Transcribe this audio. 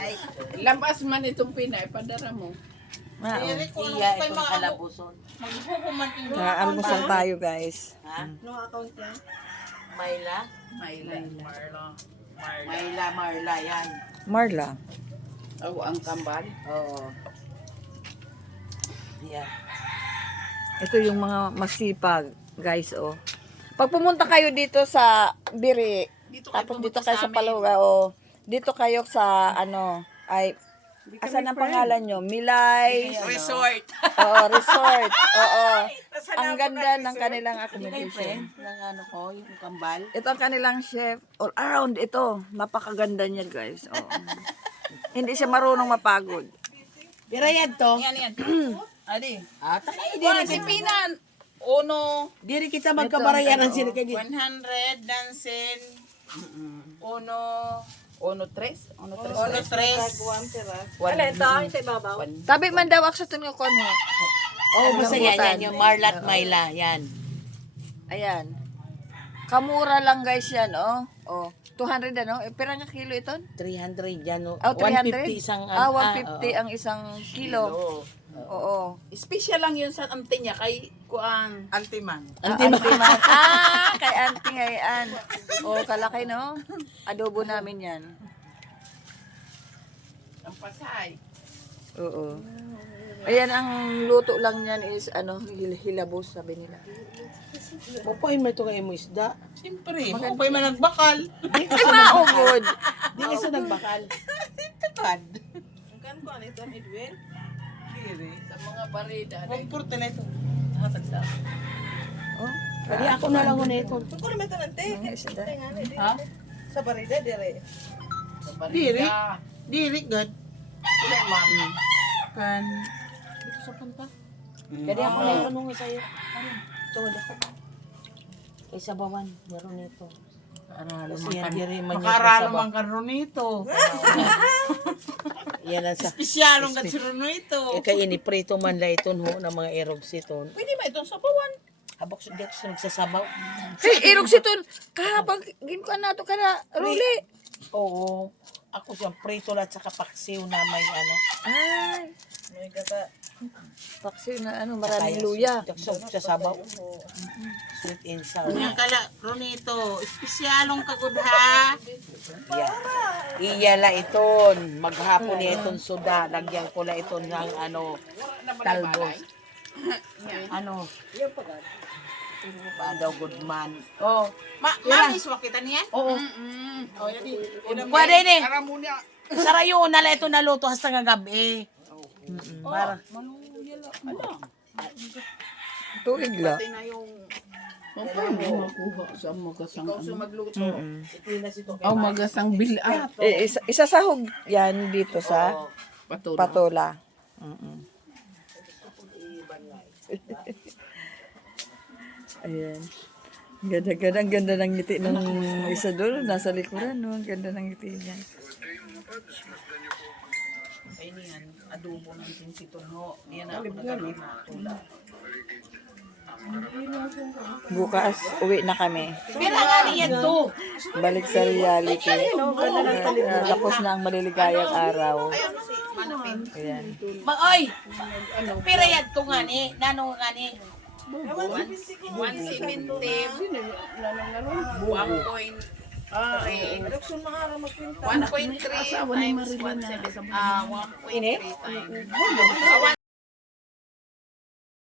Ay, lampas man itong Pinay, padara mo. Iya, itong kalabuson. Almusal tayo, guys. Ha? No account yan? Mayla? Marla, yan. Marla. Oh, ang kambal. Oo. Yan. Ito yung mga masipag, guys, oh. Pag pumunta kayo dito sa Biri, tapos dito kayo sa Paluga, oh. Dito kayo sa, ano, ay, asan ang pangalan nyo? Milay. Resort. Oo, resort. Oo. Ang ganda ng kanilang Hindi kayo accommodation. friend ng ano ko, yung kambal. Ito ang kanilang chef. All around ito. Napakaganda niya, guys. Oo. Hindi siya marunong mapagod. Birayad to. Yan. Adi. Takay, Wala si Pinan. Uno. Diri kita magkabarayan ang sila kayo. 100 dansin. Uno tres. One pera. Wala ito. Sa ibabaw. Tabi man daw ako sa tungo ko, no? Oh, basta yan yung Marla at Mayla, yan. Ayan. Kamura lang, guys, yan, oh. Oh. 200 ano? Eh, pera nga kilo ito? 300 yan. Oh. Oh, 300? 150 isang 150 ang isang kilo. Oo. Special lang yun sa auntie niya kay Kuan. Altiman. Antiman. Kay auntie ngayon. Oh, kalaki, no? Adobo namin yan. Ang pasay. Oo. Ayan, ang luto lang niyan is, ano, hilabos, sabi nila. Papay mo ito kayo mo isda. Siyempre. Makapay man nagbakal. Ay, maugod. Di ka sa nagbakal. Takad. Kan ko ano ito, Edwin? Sa mga barida. Pagpurta na ito. Oh, Pwede ako na lang una ito. Kung naman ito ng ang isda. Ha? Sa barida, dire. Sa barida. Diri, God. Sila man. Kan. Dito sa punta. Pwede ako na ito nung sa'yo. Ito, wala ko. Kay Sabawan, meron nito. Kasi yan, diri man yung Makaralo kasaba. man karon nito. Yan ang sa... Espesyalong katsuro nito. Kaya iniprito man la iton ho ng mga erogs iton. Pwede ba itong sabawan? Habok sa dito sa nagsasabaw. Hey, irog siton. Kapag ginkuan nato ka na, Ruli. Oo. Ako siyang prito lahat sa kapaksiw na may ano. Ay, May kata. paksiw na ano, maraming luya. Sa sabaw. Sweet and sour. Yang kala Ronito, espesyalong kagudha. Yeah. Iyala iton. Maghapon niya iton suda. Lagyan ko la iton ng ano, talbos. Ano? Daw good man. Oh. Mamis wa kita niya? Oo. Oh, yadi. Pwede ni. Karamunya. Sarayo na la ito naluto hasta nga gabi. Para. Tuig la. Pati na yung paano makuha sa magasang ano? Magluto. Oh, magasang bilat. Isasahog yan dito sa Patulo. patola. Ayan. Ganda, ang ganda ng ngiti ng isa doon. Nasa likuran, no? Ang ganda ng ngiti niya. Ay niyan, adobo ng sinsiton ho. Niyan ako nagkaroon na tula. Bukas, uwi na kami. Pira nga niyan to. Balik sa reality. Tapos na ang maliligayang araw. Ayan. Oy. Pira yan to nga ni. Nano nga ni. 170. 1.3. Reduction mga araw magpinta. 1.3 times 1.7. 1.3 times.